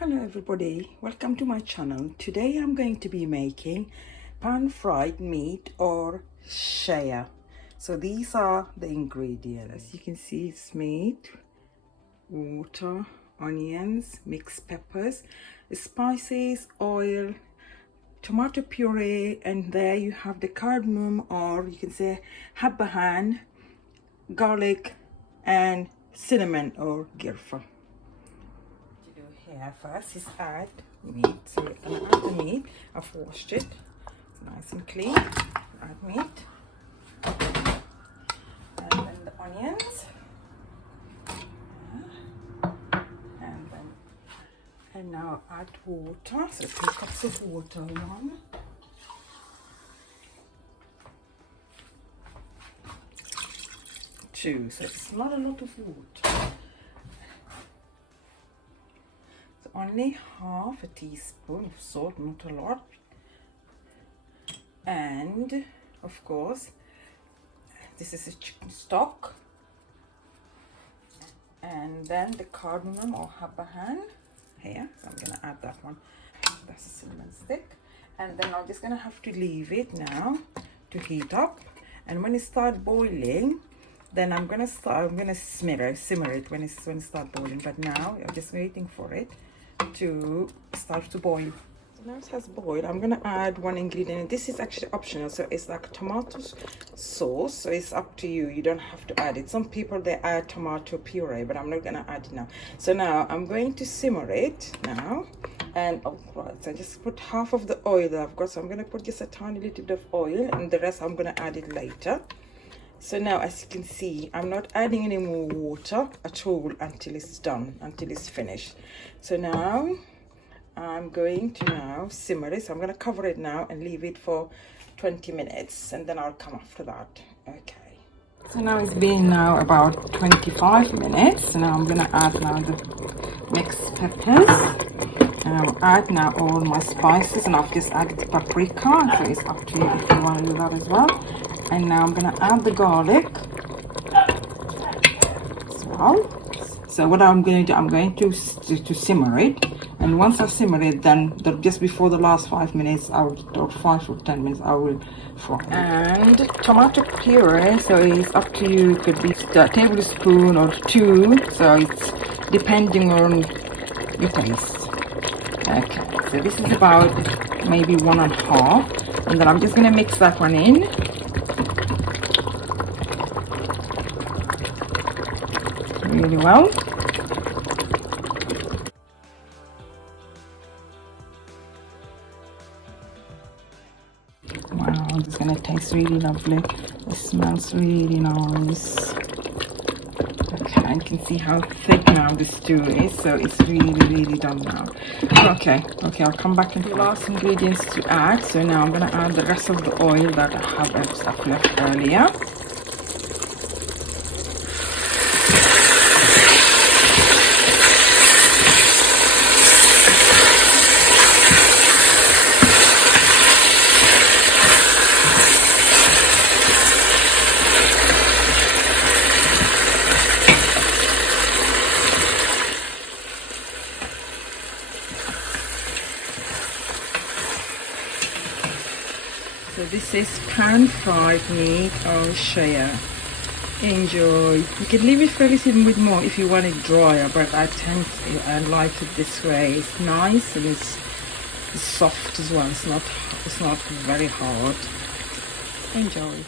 Hello everybody, welcome to my channel. Today I'm going to be making pan-fried meat or shayiah. So these are the ingredients. As you can see, it's meat, water, onions, mixed peppers, spices, oil, tomato puree, and there you have the cardamom, or you can say habbahan, garlic and cinnamon or girfa. Here first is add meat. So you're gonna add the meat. I've washed it. It's nice and clean. Add meat. And then the onions. And now add water. So 2 cups of water. 1. 2. So it's not a lot of water. Only half a teaspoon of salt, not a lot, and of course this is a chicken stock, and then the cardamom or habbahan here, so I'm gonna add that one. That's a cinnamon stick, and then I'm just gonna have to leave it now to heat up, and when it starts boiling, then I'm gonna simmer it when it starts boiling. But now I'm just waiting for it to start to boil. So now it has boiled. I'm gonna add one ingredient. This is actually optional, so it's like tomato sauce, so it's up to you. You don't have to add it. Some people they add tomato puree, but I'm not gonna add it now. So now I'm going to simmer it now, and so I just put half of the oil that I've got. So I'm gonna put just a tiny little bit of oil, and the rest I'm gonna add it later. So now, as you can see, I'm not adding any more water at all until it's done, until it's finished. So now I'm going to now simmer it. So I'm going to cover it now and leave it for 20 minutes, and then I'll come after that. Okay. So now it's been now about 25 minutes. So now I'm going to add now the mixed peppers. And I'll add now all my spices, and I've just added the paprika, so it's up to you if you want to do that as well. And now I'm gonna add the garlic as well. So what I'm going to do, I'm going to simmer it, and once I simmer it, then just before the last 5 minutes, or 5 or 10 minutes, I will fry. And tomato puree, so it's up to you. It could be a tablespoon or 2, so it's depending on your taste. Okay, so this is about maybe 1.5, and then I'm just gonna mix that one in. Really well. Wow, this is gonna taste really lovely. It smells really nice. Okay, you can see how thick now the stew is, so it's really done now. Okay, I'll come back to the last ingredients to add. So now I'm gonna add the rest of the oil that I have left earlier. So this is pan-fried meat or shayiah. Enjoy. You can leave it for a little bit more if you want it drier, but I like it this way. It's nice and it's soft as well. It's not very hard. Enjoy.